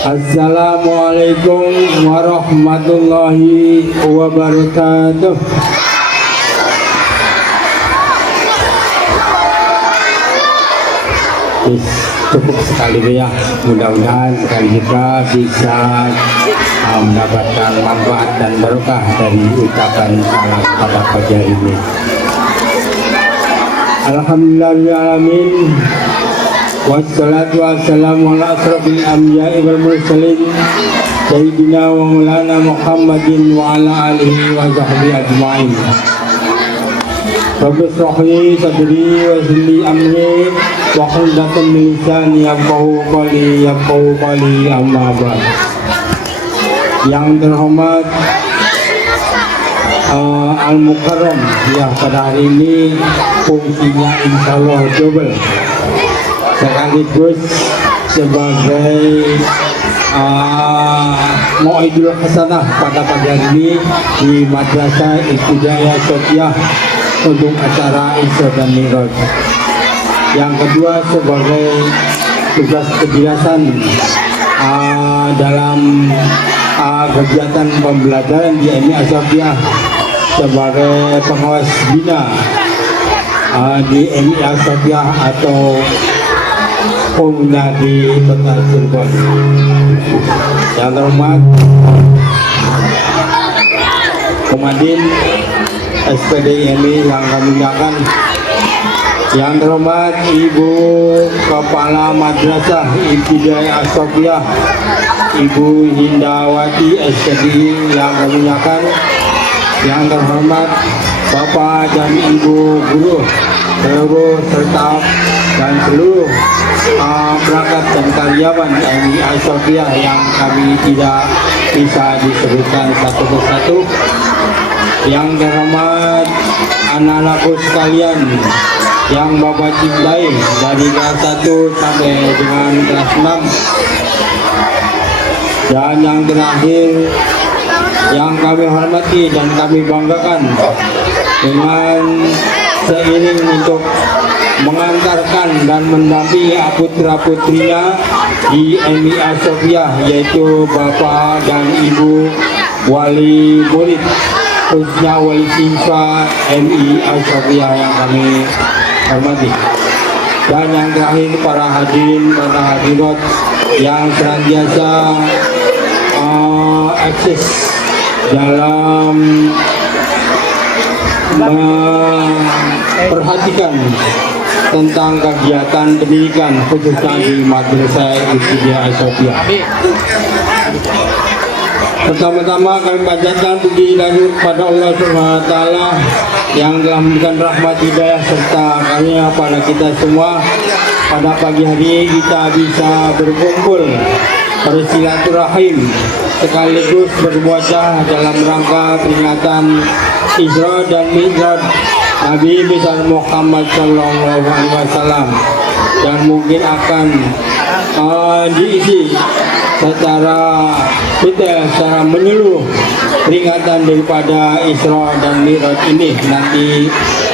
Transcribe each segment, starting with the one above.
Assalamualaikum warahmatullahi wabarakatuh. Cukup sekali ya, mudah-mudahan kita bisa mendapatkan manfaat dan barokah dari ucapan salam pada pagi hari ini. Alhamdulillahirrahmanirrahim. Wassalatu wassalamu ala asrofil anbiya'i wal mursalin Sayyidina wa maulana Muhammadin wa ala alihi wa sahbihi ajma'in. Rabbi shrah li sadri wa yassir li amri wa hlul 'uqdatam min lisani yafqahu qawli amma ba'd. Yang terhormat Al-Mukarram, ya pada hari ini fungsinya insyaallah double, sekaligus sebagai Mau'idul Hasanah pada pagi hari ini di Madrasah Ibtidaiyah Sofiyah untuk acara Isra dan Mi'raj. Yang kedua sebagai tugas kejelasan dalam kegiatan pembelajaran di MI Sofiyah sebagai pengawas bina di MI Sofiyah atau Pembina di Kota Cirebon. Yang terhormat Komadin SPD ini yang kami muliakan. Yang terhormat Ibu Kepala Madrasah Ibtidaiyah As-Sofiyah Ibu Hindawati SPDI yang kami muliakan. Yang terhormat Bapak dan Ibu guru, seluruh serta dan seluruh perangkat dan karyawan MI As-Sofiyah yang kami tidak bisa disebutkan satu persatu. Yang terhormat anak-anakku sekalian yang Bapak cintai dari kelas 1 sampai dengan kelas 6. Dan yang terakhir yang kami hormati dan kami banggakan dengan seiring untuk mengantarkan dan mendampingi putra-putrinya di MI As-Sofiyah, yaitu Bapak dan Ibu wali murid, khususnya wali siswa MI As-Sofiyah yang kami hormati. Dan yang terakhir para hadirin, para hadirat yang senantiasa eksis dalam memperhatikan tentang kegiatan pendidikan khususnya di Madrasah Ibtidaiyah As-Sofiyah. Pertama-tama kami panjatkan puji lanjut pada Allah Subhanahu wa taala yang telah memberikan rahmat hidayah serta karunia pada kita semua. Pada pagi hari kita bisa berkumpul bersilaturahim sekaligus bermuajah dalam rangka peringatan Isra dan Mi'raj Nabi besar Muhammad Sallallahu Alaihi Wasallam, dan mungkin akan diisi secara detail, secara menyeluruh peringatan daripada Isra dan Mi'raj ini nanti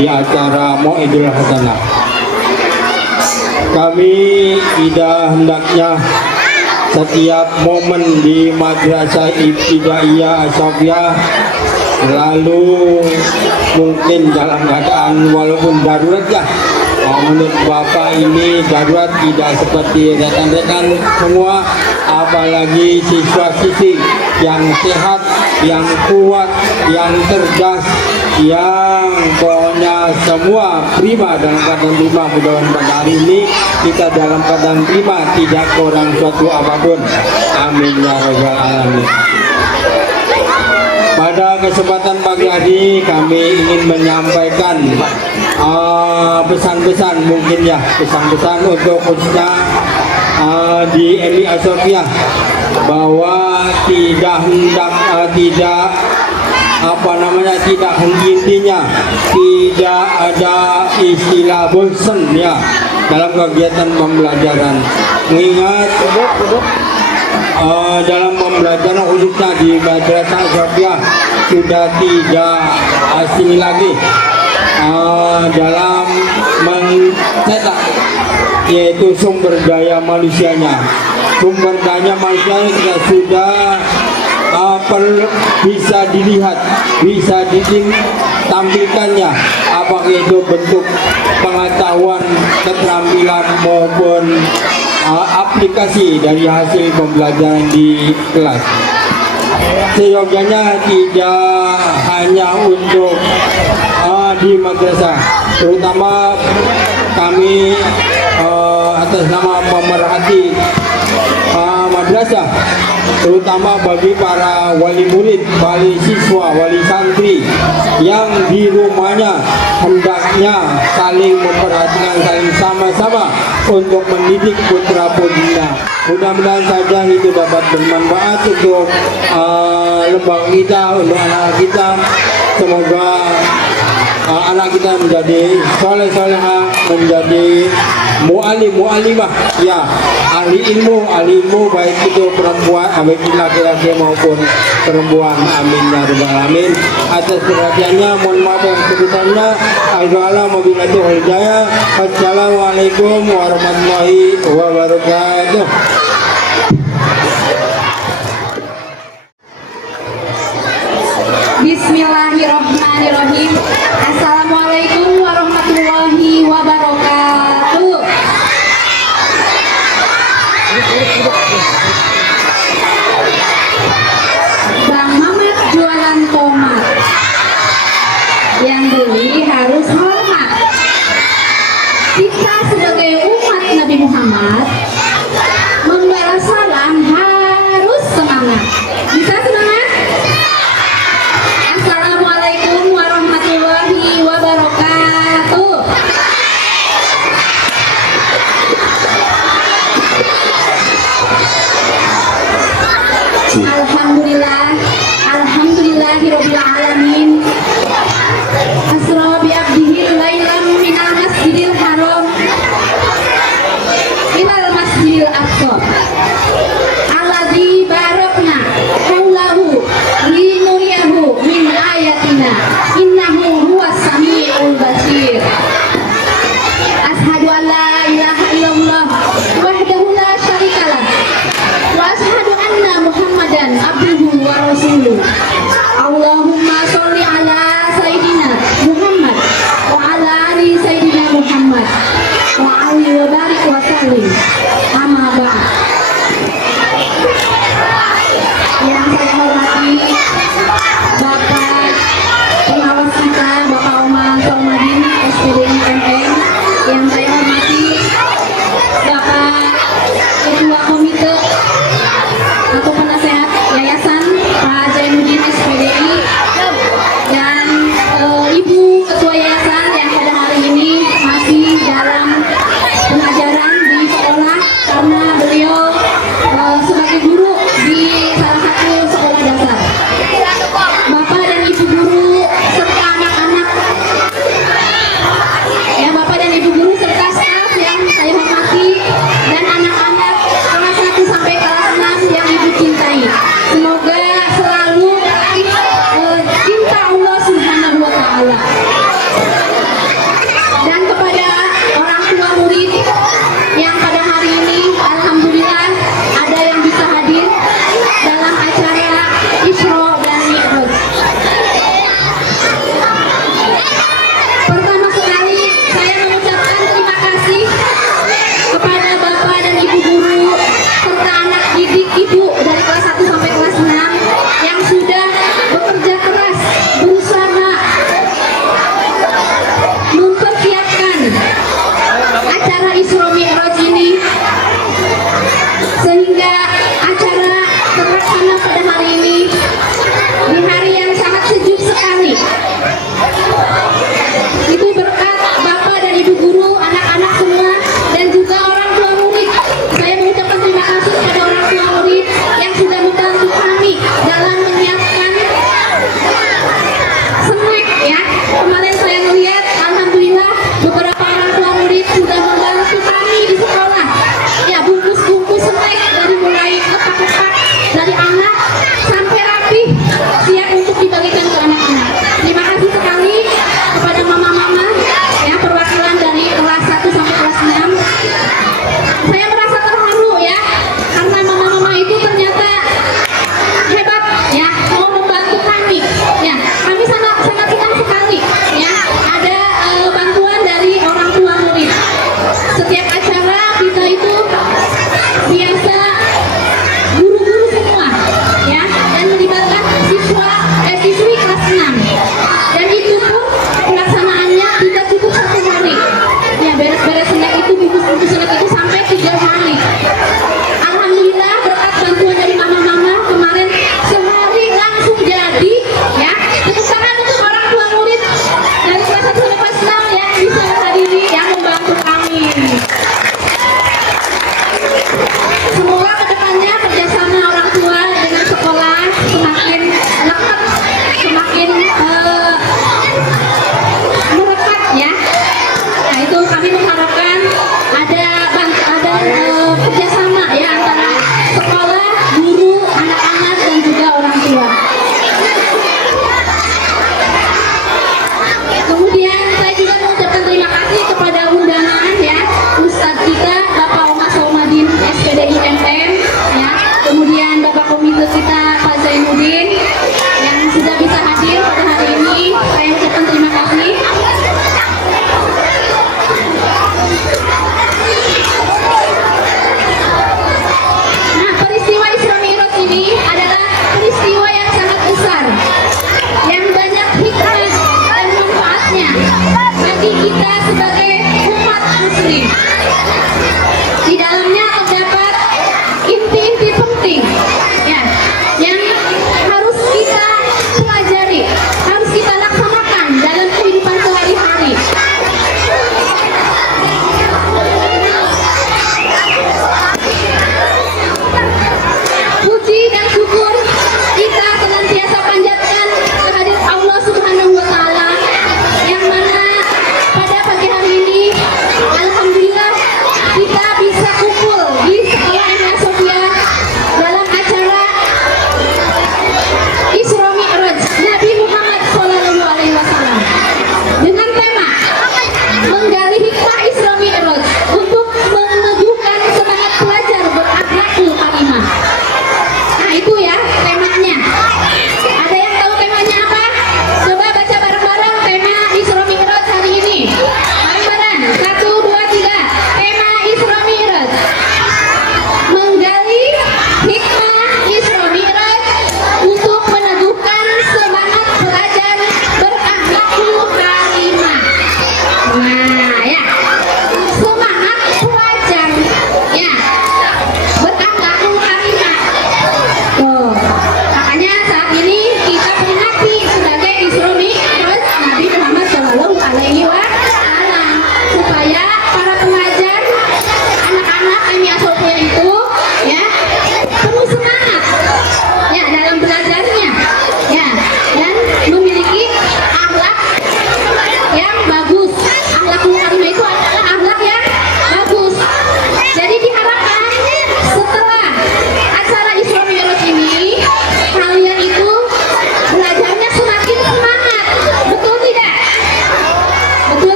di acara Mau'idul Hasanah. Kami tidak hendaknya setiap momen di Madrasah Ibtidaiyah As-Sofiyah lalu mungkin dalam keadaan walaupun darurat ya. Menurut Bapak ini darurat tidak seperti rekan-rekan semua, apalagi siswa-siswi yang sehat, yang kuat, yang cerdas, yang pokoknya semua prima dalam keadaan prima. Mudah-mudahan pada hari ini kita dalam keadaan prima, tidak kurang suatu apapun. Amin ya rabbal alamin. Pada kesempatan pagi hari kami ingin menyampaikan pesan-pesan, mungkin ya pesan-pesan untuk khususnya di MI As-Sofiyah, bahwa tidak intinya tidak ada istilah bosan ya dalam kegiatan pembelajaran. Mengingat dalam pembelajaran khususnya di Madrasah As-Sofiyah sudah tidak asing lagi dalam mencetak, yaitu sumber daya manusianya. Sumber daya manusianya kita sudah bisa dilihat, bisa ditampilkannya, apakah itu bentuk pengetahuan, keterampilan maupun aplikasi dari hasil pembelajaran di kelas. Seyogyanya tidak hanya untuk di madrasah, terutama kami atas nama pemerhati madrasah, terutama bagi para wali murid, wali siswa, wali santri yang di rumahnya hendaknya saling memperhatikan, saling sama-sama untuk mendidik putra-putrinya. Mudah-mudahan saja itu dapat bermanfaat untuk lembaga kita, untuk anak kita. Semoga anak kita menjadi soleh-solehah, menjadi mu'alimah, ya, ahli ilmu baik itu perempuan, baik laki-laki maupun perempuan. Amin ya rabbal alamin. Atas perhatiannya mohon maaf yang sebesarnya. Assalamualaikum warahmatullahi wabarakatuh. Bismillahirrahmanirrahim. Assalamualaikum warahmatullahi wabarakatuh. Bang Mamat jualan tomat. Alhamdulillahirabbil alamin. Asra bi abdihi lailam minal masjidil haram ilal masjidil aqsa. Alladzi barakna haulahu linuriyahu min ayatina innahu huwas samiul basir. Ashhadu an la ilaha illallah wahdahu la syarikalah wa ashhadu anna Muhammadan abduhu wa rasuluh. Allahumma sholli ala sayyidina Muhammad wa ala ali sayyidina Muhammad wa ali wa barik wa sallim. Amma ba'd. Yang saya hormati Bapak pengawas kita, Bapak Oman Solmadin, SPD MM. Yang saya hormati Bapak Ketua Komite atau Penasehat Yayasan Pak Zainuddin SPDI dan Ibu Ketua Yayasan yang pada hari ini masih dalam pengajaran di sekolah karena beliau sebagai guru di salah satu sekolah dasar. Bapak dan Ibu guru serta anak-anak, ya Bapak dan Ibu guru serta staf yang saya hormati dan anak-anak kelas 1 sampai kelas 6 yang Ibu cintai. Semoga selalu cinta Allah Subhanahu wa taala. Dan kepada orang tua murid yang pada hari ini alhamdulillah ada yang bisa hadir dalam acara Isra dan Mi'raj. Pertama sekali saya mengucapkan terima kasih kepada Bapak dan Ibu guru serta anak didik Ibu dari kelas 1 sampai kelas 6 yang sudah bekerja keras, berusaha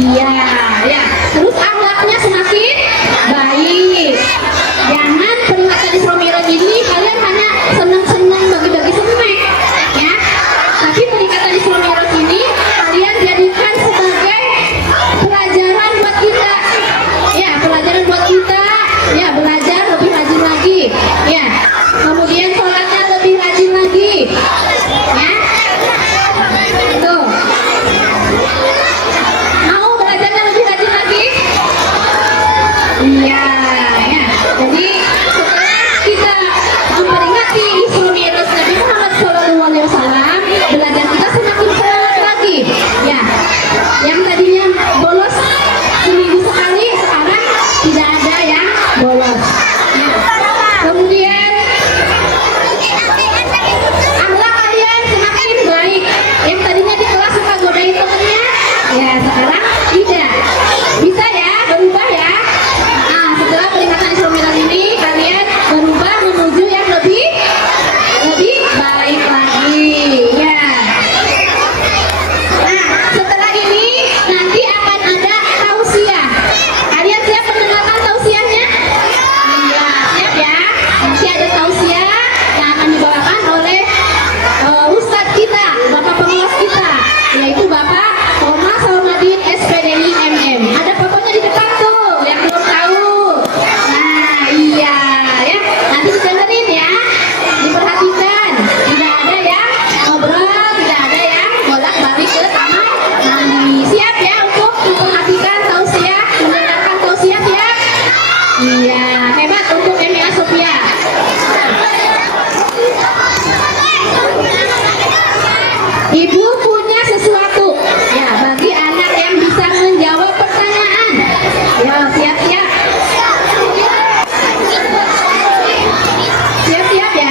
Iya, ya. Terus akhlaknya semakin baik. Jangan peringatan Isra Mi'raj ini kalian hanya senang-senang bagi-bagi snack, ya. Tapi peringatan Isra Mi'raj ini kalian jadikan sebagai pelajaran buat kita. Ya, pelajaran buat kita. Ya, belajar lebih rajin lagi. Ya. Kemudian sholatnya lebih rajin lagi. Ya. Tuh. Mau belajarnya lebih rajin lagi? Iya, ya. Jadi setelah kita memperingati Isra Mi'raj Nabi Muhammad SAW, belajar kita semakin semangat lagi. Ya, yang tadinya bolos seminggu sekali, sekarang tidak ada yang bolos. Ya. Kemudian akhlak kalian semakin baik. Yang tadinya di kelas suka godain temennya, ya sekarang tidak. Bisa ya, berubah ya. Nah, setelah peringatan Isra Mi'raj ini kalian berubah menuju yang lebih baik lagi. Ya. Nah, setelah ini nanti akan ada tausiah. Kalian siap mendengarkan tausiahnya? Iya, siap ya. Nanti ada tausiah yang akan dibawakan oleh Ustadz kita, Bapak pengulas kita, yaitu Bapak Thomas Salmadin SPDI MM. Ada fotonya di depan tuh, yang belum tahu. Nah, iya ya. Nanti didengerin ya. Diperhatikan. Tidak ada yang ngobrol, tidak ada yang bolak-balik ke kamar mandi. Siap ya untuk memperhatikan tausiah, mendengarkan tausiah ya? Iya, hebat untuk Emi Asofia. Ibu punya sesuatu ya bagi anak yang bisa menjawab pertanyaan. Ya, siap-siap. Siap-siap ya.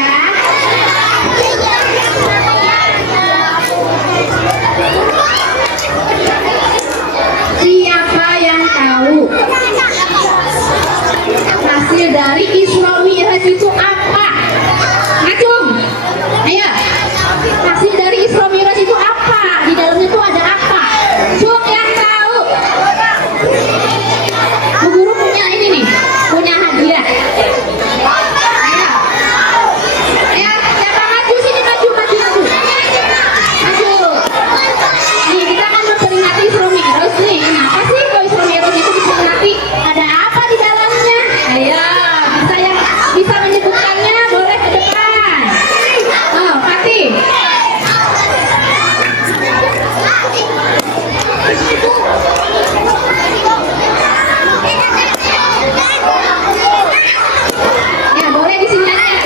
Siapa yang tahu hasil dari Isra Mi'raj itu apa? Ngacung. Ayo. Hasil dari Isra Mi'raj itu apa? Di dalamnya itu ada apa? Cung yang tahu. Bu guru punya ini nih, punya hadiah. Ayo. Ayo, siapa maju sini, maju. Maju. Nih, kita kan memperingati Isra Mi'raj nih. Kenapa sih kalau Isra Mi'raj itu diperingati? Ada apa di dalamnya? Ayo, bisa menyebutkannya, boleh ke depan. Oh, Fatih. Ya, boleh di sini aja.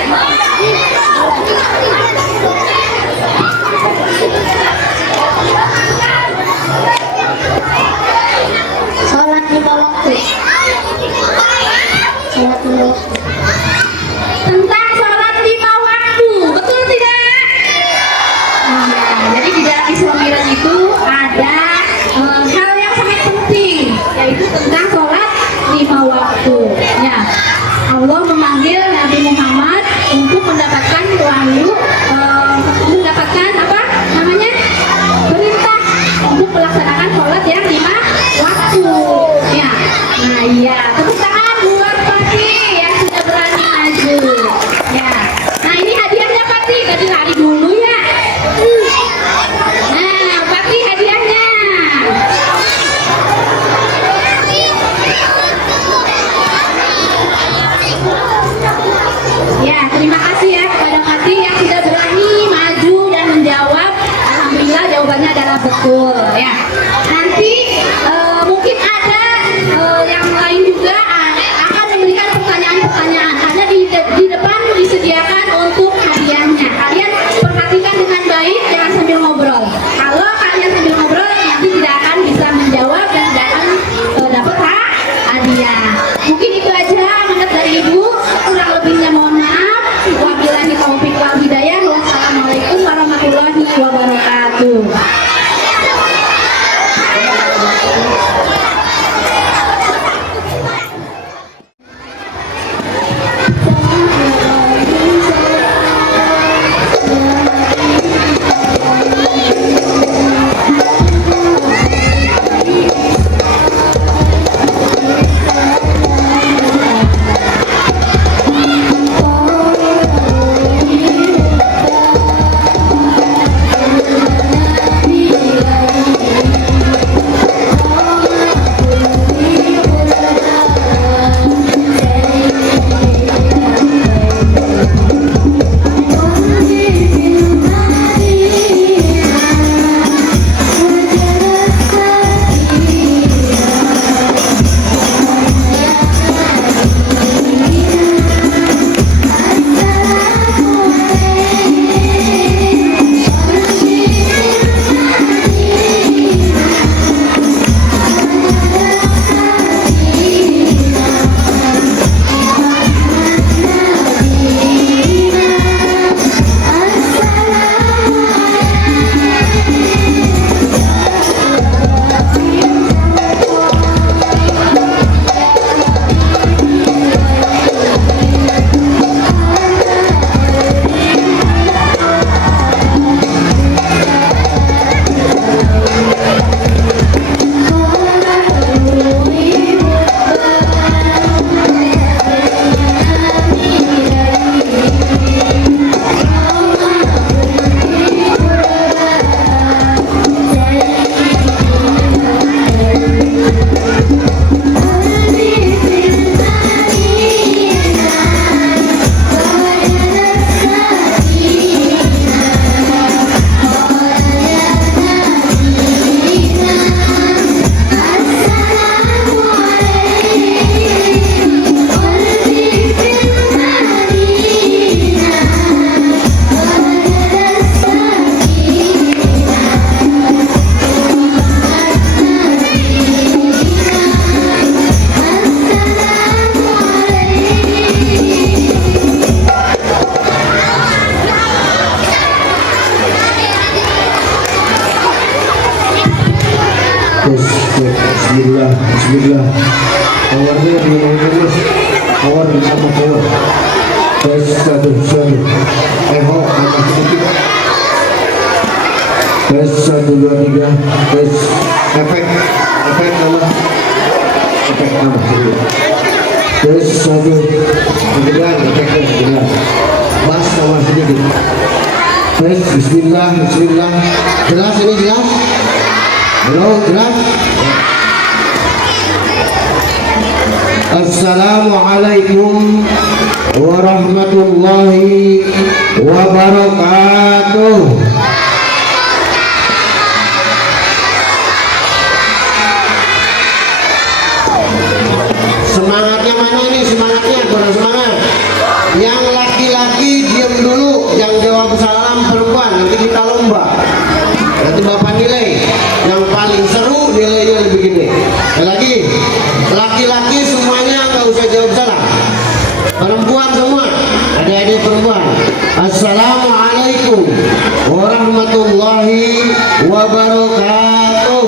Sholat lima waktu. Sholat lima waktu. Tentang sholat lima waktu, betul tidak? Nah, jadi di dalam Isra Mi'raj itu ada hal yang sangat penting, yaitu tentang sholat lima waktu. Ya, Allah memanggil Nabi Muhammad untuk mendapatkan wahyu, mendapatkan apa namanya, perintah untuk melaksanakan sholat yang lima waktu. Ya, nah iya, tepuk tangan buat Fatih yang sudah berani maju. Ya, nah ini hadiahnya Fatih, tadi lari dulu ya. Nah, Fatih hadiahnya. Ya, terima kasih ya kepada Fatih yang sudah berani maju dan menjawab. Alhamdulillah jawabannya adalah betul ya. Nanti mungkin ada yang lain juga akan memberikan pertanyaan-pertanyaan. Ada di depan disediakan untuk hadiahnya. Kalian perhatikan dengan baik, jangan sambil ngobrol. Kalau kalian sambil ngobrol nanti tidak akan bisa menjawab dan tidak akan dapat hadiah. Mungkin itu aja amanat dari Ibu. Kurang lebihnya mohon maaf. Wabillahi taufiq wal hidayah. Wassalamualaikum warahmatullahi wabarakatuh. Bismillah, Bismillah. Powernya terus. Power sama power. Tes satu. Eho tambah sedikit. Tes 1, 2, 3. Tes efek tambah. Efek tambah sedikit. Tes 1. Kemudian efeknya. Bass tambah sedikit. Tes Bismillah. Jelas ini jelas? Halo, jelas? Assalamualaikum warahmatullahi wabarakatuh. Semangatnya mana ini? Semangatnya kurang semangat. Yang laki-laki diam dulu, yang jawab salam perempuan, nanti kita lomba. Nanti bapak nilai. Yang paling seru nilainya lebih gede. Lagi, laki-laki semuanya nggak usah jawab salam. Perempuan semua, adik-adik perempuan. Assalamualaikum warahmatullahi wabarakatuh.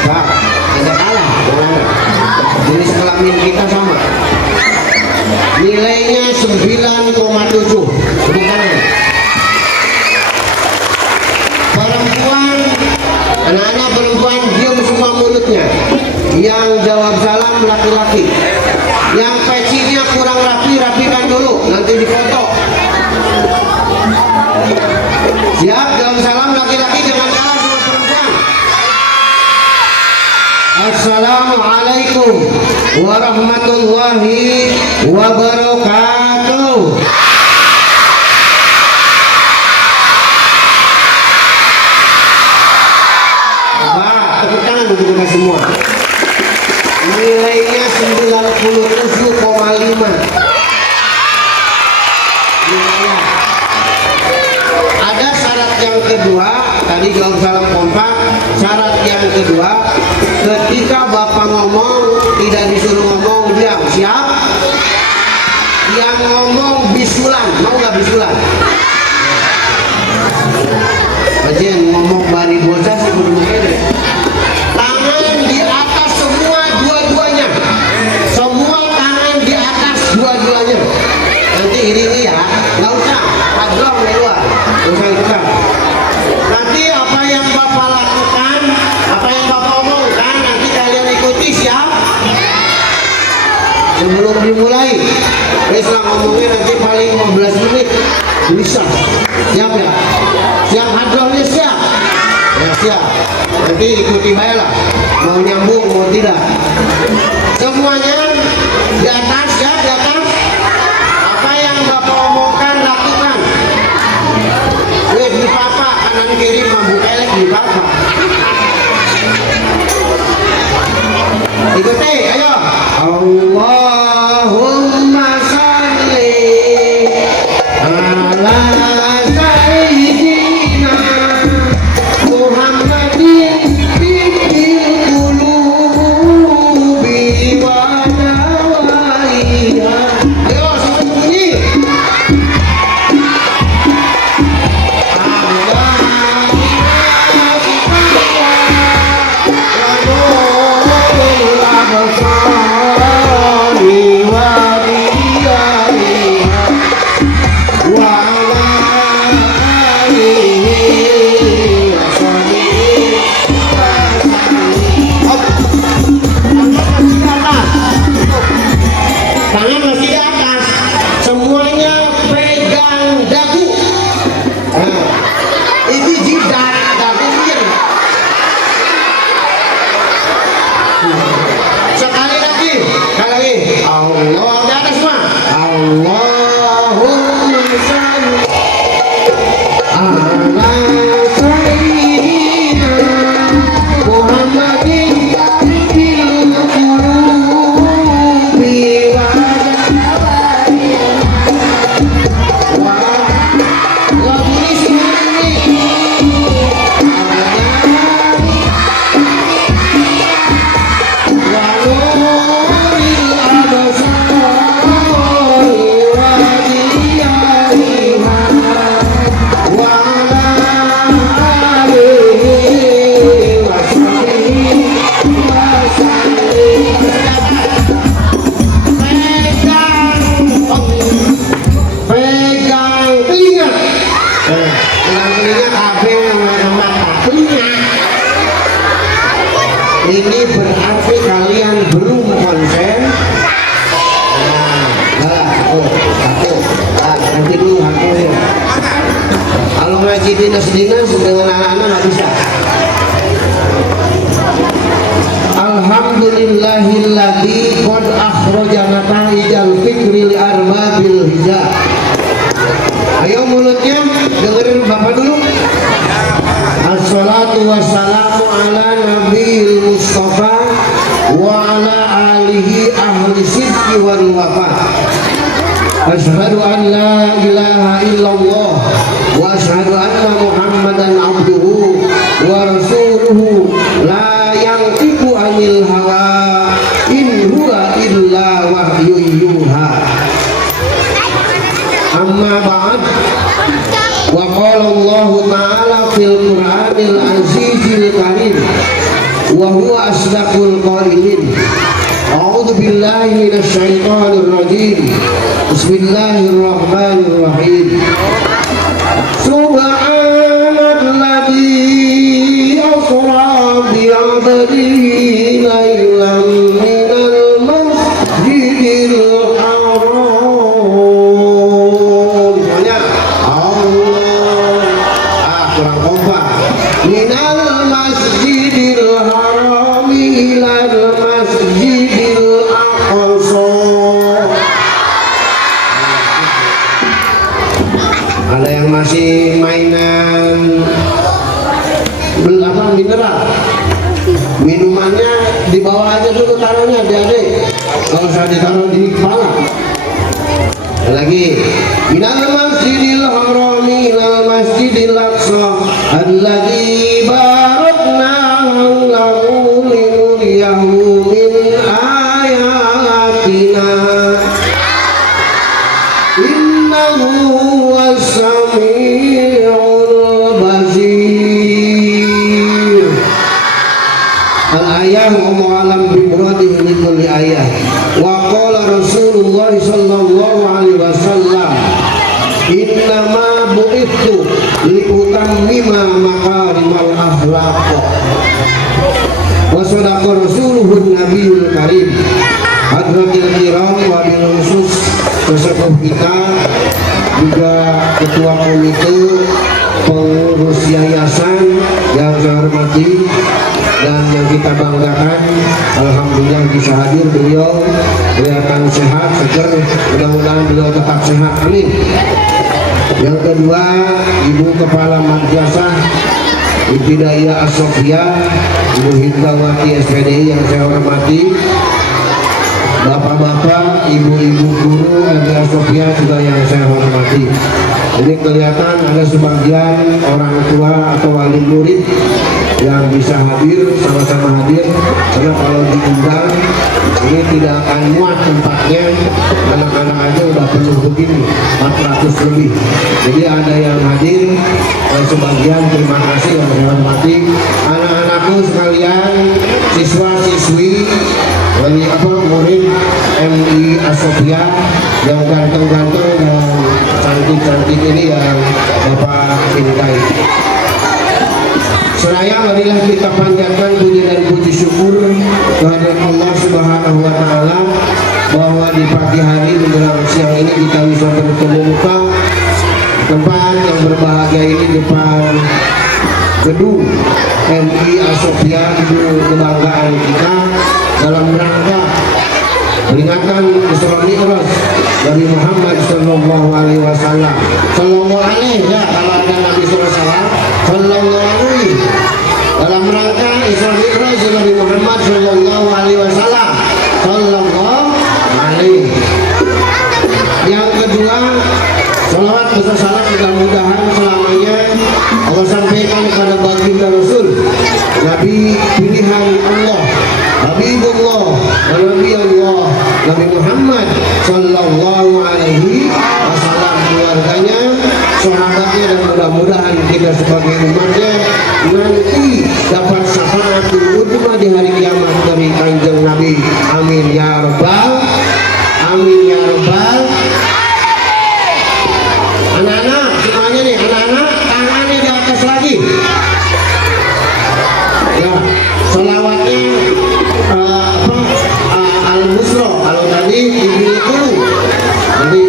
Pak, tidak kalah. Jenis kelamin kita sama. Nilainya 9,7. Bukan. Perempuan, anak-anak perempuan diam semua mulutnya. Yang jawab salam laki-laki. Yang pecinya kurang rapi, rapikan dulu, nanti dipoto. Siap, jawab salam laki-laki, jangan kalah sama perempuan. Assalamualaikum warahmatullahi wabarakatuh. Tepuk tangan untuk kita semua. Nilainya 97,5. Ada syarat yang kedua, tadi jawab salam kompak. Syarat yang kedua, ketika bapak ngomong tidak disuruh ngomong, diam. Siap? Yang ngomong bisulan, mau nggak bisulan? Ajen ngomong bari bocah sih belum begini. Tangan di atas semua dua-duanya. Semua tangan di atas dua-duanya. Nanti ini ya, nggak usah padlong di luar, nggak usah ikutan. Nanti apa yang bapak lakukan, apa yang bapak omongkan, nanti kalian ikuti. Siap? Sebelum dimulai, setelah ngomongnya nanti paling 15 menit bisa. Siap ya? Siap hadrohnya siap? Ya siap. Nanti ikuti baiklah. Mau nyambung mau tidak. Semuanya di atas ya, di atas. Apa yang bapak omongkan lakukan. Di papa kanan kiri mampu elek di papa. Ikuti, ayo. Allahumma salli ala sayyidina Muhammadin bil qulubi wa dawaiha. Ayo sampai bunyi. Tangan masih di atas, semuanya pegang dagu. Nah, itu jidat, dagu biar. Sekali lagi. Allah di atas semua. Allahumma shalli ala sayyidina Muhammadin bil qulubi wa dawaiha. dinas-dinas dengan anak-anak nggak bisa. Alhamdulillahilladzi qad akhraja nata'ijal fikri li arbabil hijab. Ayo mulutnya dengerin Bapak dulu. Assalatu wassalamu ala nabiyil mustafa wa ala alihi ahli sidqi wal wafa. Asyhadu an la ilaha illallah wa asyhadu anna muhammadan abduhu wa rasuluhu la yantiqu anil hawa in huwa illa wahyun yuha. Amma ba'd, wa qala Allah ta'ala fil Qur'anil azizil karim wa huwa asdaqul qailin. A'udzu billahi minasy syaithanir rajim. Bismillahirrahmanirrahim. Subhanalladzi asra bi 'abdihi lailan minal masjidil haram. Banyak Allah. Kurang kompak. Minal masjidil haram ilal masjidil aqsa. Ada yang masih mainan mineral, minumannya di bawah aja dulu taruhnya, adik-adik, kalau usah ditaruh di kepala. Lagi, minal masjidil haram ilal masjidil aqsa alladzi barakna haulahu linuriyahu min ayatina innahu was-sami'ul basir. Al-ayah wa alam bi muradih min kulli ayah. Wa qala Rasulullah sallallahu alaihi wasallam, innama bu'ithu li utammima makarimal akhlaq. Wa sadaqa rasuluhun nabiyul karim. Hadratil kiram wa bil khusus sesepuh kita, juga ketua komite pengurus yayasan yang saya hormati dan yang kita banggakan. Alhamdulillah bisa hadir beliau, kelihatan sehat, seger, mudah-mudahan beliau tetap sehat, amin. Yang kedua, Ibu Kepala Madrasah Ibtidaiyah As-Sofiyah, Ibu Hindawati SPDI yang saya hormati, bapak-bapak, ibu-ibu guru MTS Sofia juga yang saya hormati. Ini kelihatan ada sebagian orang tua atau wali murid yang bisa hadir, sama-sama hadir, karena kalau diundang ini tidak akan muat tempatnya, anak-anak aja udah penuh begini, 400 lebih. Jadi ada yang hadir, sebagian terima kasih yang saya hormati. Anak-anakku sekalian, siswa-siswi dari murid MI Asofia yang ganteng-ganteng dan cantik-cantik ini yang Bapak cintai. Seraya marilah kita panjatkan puji dan puji syukur kehadirat Allah Subhanahu wa taala bahwa di pagi hari menjelang siang ini kita bisa bertemu muka tempat yang berbahagia ini, depan gedung MI Asofia, gedung kebanggaan kita, dalam rangka peringatan Isra Mi'raj Nabi Muhammad sallallahu alaihi wasallam. Sallallahu alaihi, ya, kalau ada Nabi SAW sallallahu alaihi, dalam rangka Isra Mi'raj Nabi Muhammad sallallahu alaihi wasallam. Sallallahu alaihi. Yang kedua, salawat besar salam mudah-mudahan selamanya Allah sampaikan kepada baginda Rasul, Nabi pilihan Allah, Habibullah, Nabi Allah, Nabi Muhammad sallallahu alaihi wasallam, keluarganya, sahabatnya, dan mudah-mudahan kita sebagai umatnya nanti dapat syafaatul udma di hari kiamat dari kanjeng Nabi. Amin ya rabbal, amin ya rabbal. Anak-anak semuanya nih, anak-anak tangannya di atas lagi. Ya, selawatnya al-musro, kalau tadi dibeli dulu, jadi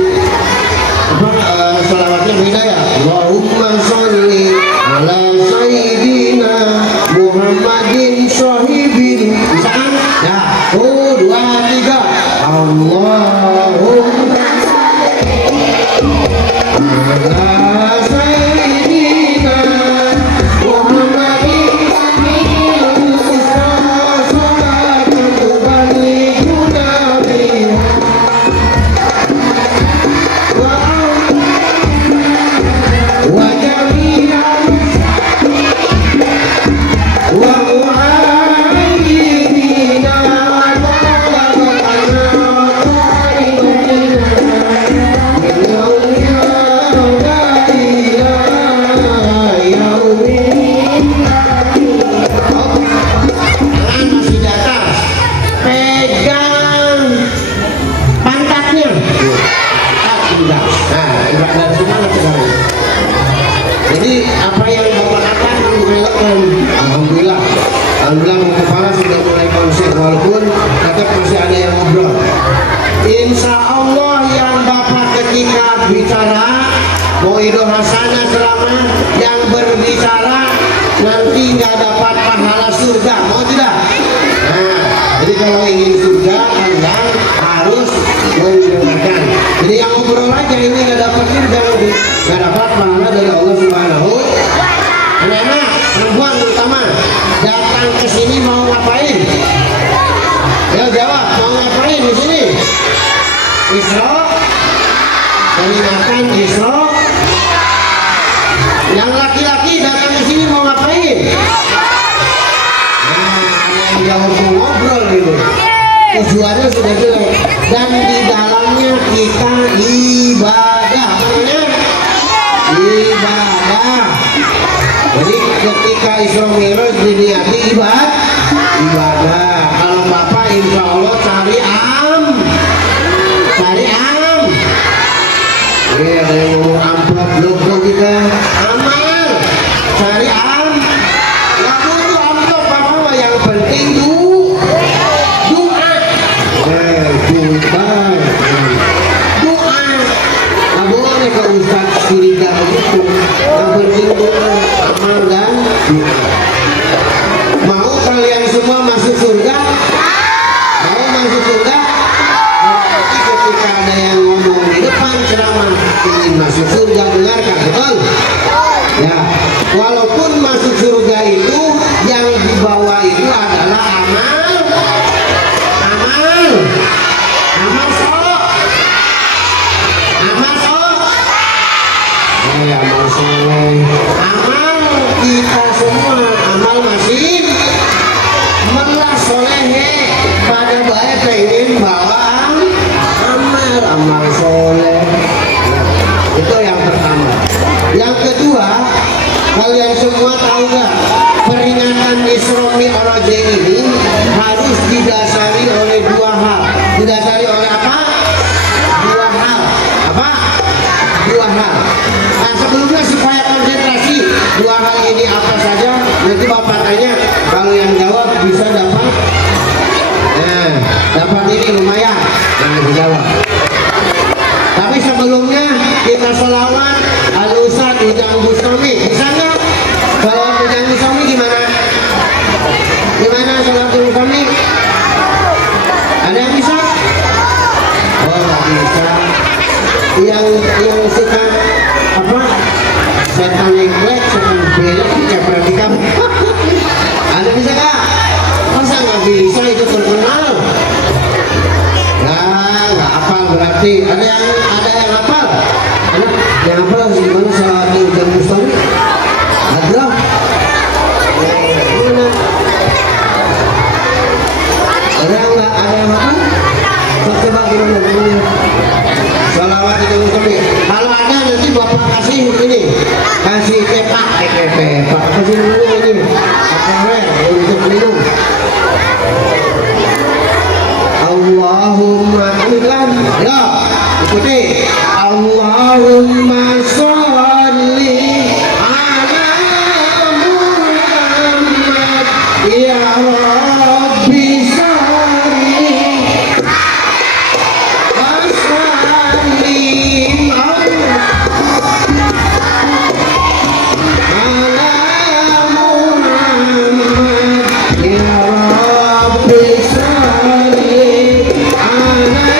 selawatnya beda ya. Allahumma sholli Allahumma ala sayyidina Muhammadin salatan tuballighuna biha wa jami'an wa mu'ayyidina jadi apa yang Bapak katakan relevan. Alhamdulillah mau kepala sudah mulai konsep walaupun tetap masih ada yang ngobrol. Insya Allah yang Bapak ketika bicara mau idoh hasanah selama yang berbicara nanti nggak dapat pahala surga, mau tidak? Nah, jadi kalau ingin surga Anda harus mendengarkan. Jadi yang ngobrol aja ini nggak dapat surga, nggak dapat pahala dari Allah Subhanahu. Anak-anak, perempuan terutama datang ke sini mau ngapain? Ya jawab, mau ngapain di sini? Isra, peringatan Isra. Yang laki-laki datang ke sini mau ngapain? Nah, ada yang jawab mau ngobrol gitu. Tujuannya sudah jelas dan di dalamnya kita ibadah, namanya ibadah. Jadi ketika Isra Mi'raj diniati ibadah. Kalau Bapak insya Allah cari am. Ini ada yang ngomong amplop logo kita. Amal, cari am. Nggak butuh amplop Bapak, yang penting doa. Doa. Nggak boleh ke Ustaz curiga begitu. Yang penting doa, amal dan doa. Mau kalian semua masuk surga? Mau masuk surga? Berarti ketika ada yang ngomong di depan ceramah ingin masuk surga, dengarkan, betul? Ya, walaupun masuk surga itu yang dibawa itu adalah amal soleh. Amal kita semua, amal masih melah solehe pada baik pengen bawa amal soleh. Itu yang pertama. Yang kedua, kalian semua tahu nggak, peringatan Isra Mi'raj ini harus didasari oleh dua hal. Didasari oleh apa? Dua hal. Apa? Dua hal. Nah, sebelumnya supaya konsentrasi, dua hal ini apa saja? Nanti Bapak tanya, kalau yang jawab bisa dapat. Nah, dapat ini lumayan. Nah, dijawab. Tapi sebelumnya kita sholawat Al-Ustaz Ujang Bustami. Bisa nggak? Kalau Ujang Bustami gimana? Gimana sholawat Bustami? Ada yang bisa? Oh, nggak bisa. Yang suka apa? Setan neglek, setan belok, seperti kamu. Ada bisa nggak? Masa nggak bisa, itu terkenal. Nah, nggak hafal berarti. Ada yang hafal? Ada yang hafal gimana sholawat Ujang Bustami? Ada? Mana? Ada yang nggak? Ada yang hafal? Coba gimana? Sholawat Ujang Bustami. Kalau ada nanti Bapak kasih ini, kasih pepak, Pak kasih dulu ini, pakai untuk minum. Allahumma amilan, ya ikuti. Allahumma sholli ala Muhammad ya Rabbi sholli wasallim ala Muhammad ya Rabbi sholli ala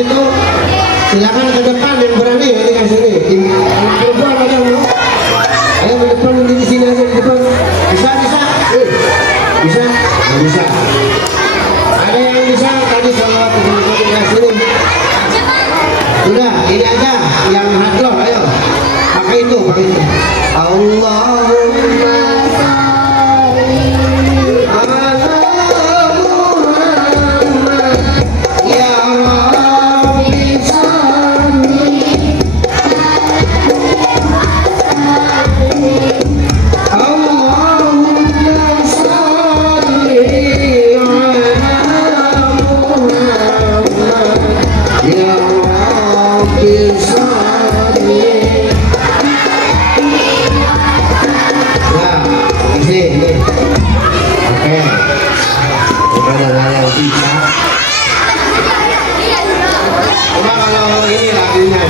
itu silakan ke depan yang berani nanti kasih ini. Perempuan ada yang mau? Ayo ke depan nanti di sini aja di depan. Bisa bisa. Bisa? Nggak bisa. Ada yang bisa tadi sholat di sini. Sudah, ini aja yang hadroh, ayo. Pakai itu. Allahumma sholli ala Muhammad ya Rabbi sholli Allahumma sholli ala Muhammad ya Rabbi sholli. Ini. Oke. Bukan yang bisa. Coba kalau ini lagunya.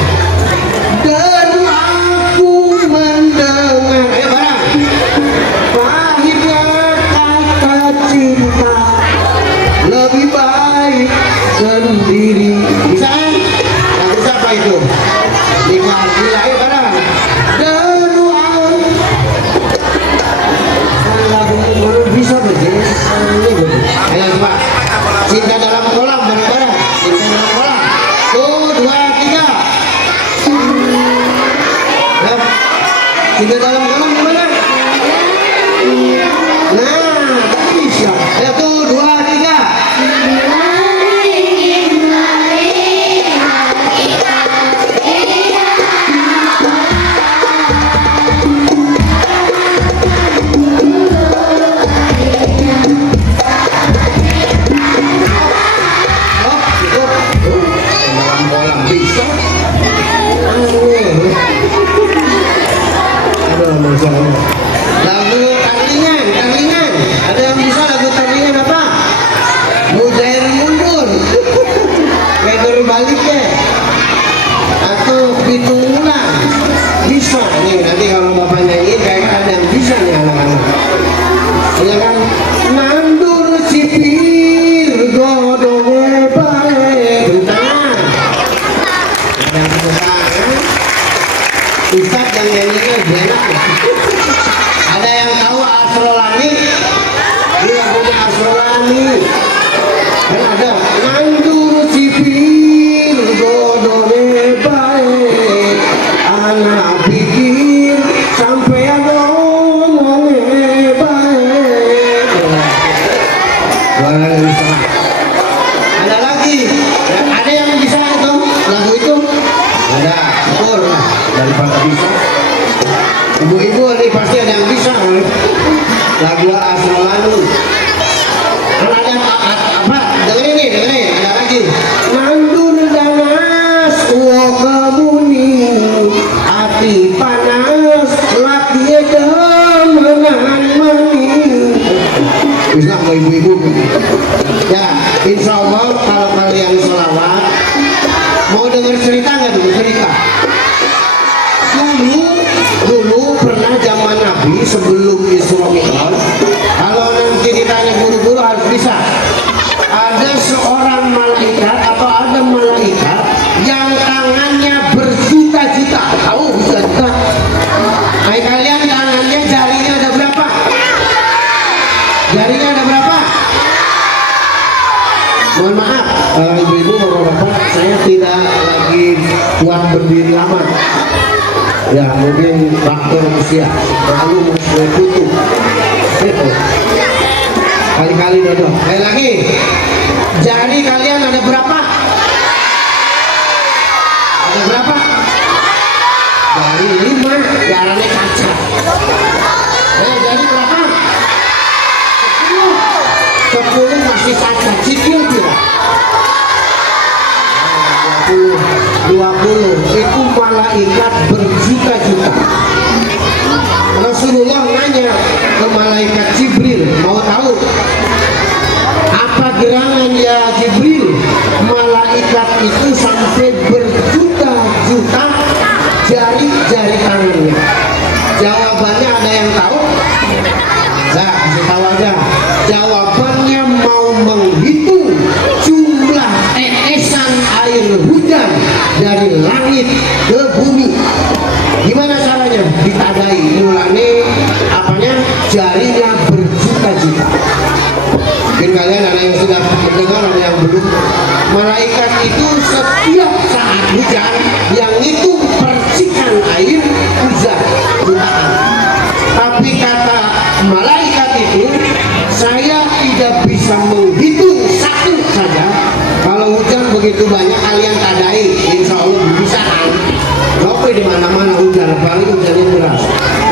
Dan aku mendengar, ayo bareng. Pahitnya kata cinta lebih baik sendiri. Bisa kan? Lagu siapa itu? Nikah gila, ayo bareng. Bisa begini, ayo coba. Cinta dalam kolam bareng-bareng. Cinta dalam kolam. 1, 2, 3. Ya. Cinta dalam kolam gimana? Nah, bisa. Ayo 1, 2, 3. Lagu tanglingan. Ada yang bisa lagu tanglingan apa? Mujair mundur. Mundur balik ya. Atau pitung ulang. Bisa nih nanti kalau bapak nyanyi kayak ada yang bisa nih anak-anak. Ya kan? Nandur sipir godongnya baik. Bentar. Ada yang bisa kan? Ustadz yang nyanyinya enak. Ada yang tahu Asrolani? Ini lagunya Asrolani. Kan ada nandur sipir godone baik. Anak pikir sampai ngomongnya baik. Ada lagi? Ada yang bisa itu lagu itu? Ada, syukur daripada bisa. Ibu-ibu ini pasti ada yang bisa. Lagu Asrolani. Ada apa? Dengerin. Ada lagi. Nandur danas, kemuni, hati panas, laki demenan mani. Bisa nggak ibu-ibu? Ya, insya Allah kalau kalian sholawat, mau denger cerita nggak dulu cerita? Dulu pernah zaman Nabi sebelum Isra Mi'raj, kalau nanti ditanya guru-guru harus bisa. Ada seorang malaikat atau ada malaikat yang tangannya berjuta-juta. Tahu berjuta-juta? Hai kalian, tangannya jarinya ada berapa? Jarinya ada berapa? Mohon maaf, ibu-ibu, bapak-bapak, saya tidak lagi kuat berdiri lama. Ya mungkin faktor usia lalu mulai putus kali-kali dodok. Lagi jari kalian ada berapa? Ada berapa? Jari 5, jalannya kaca. Jari berapa? 10 masih kaca, cicil tidak? 20 itu malaikat berjuta-juta. Rasulullah nanya ke malaikat Jibril, mau tahu apa gerangan ya Jibril? Malaikat itu sampai berjuta-juta jari-jari tangannya. Jawabannya ada yang tahu? Nah, kasih tahu aja. Jawabannya mau menghitung jumlah tetesan air air hujan dari langit ke bumi. Gimana caranya? Ditadai mulane apanya? Jarinya berjuta-juta. Mungkin kalian ada yang sudah mendengar, ada yang belum. Malaikat itu setiap saat hujan yang itu percikan air hujan jutaan. Tapi kata malaikat itu, saya tidak bisa menghitung satu saja. Kalau hujan begitu banyak kalian tadai, insya Allah bisa kan? Sampai di mana-mana hujan, paling hujannya deras.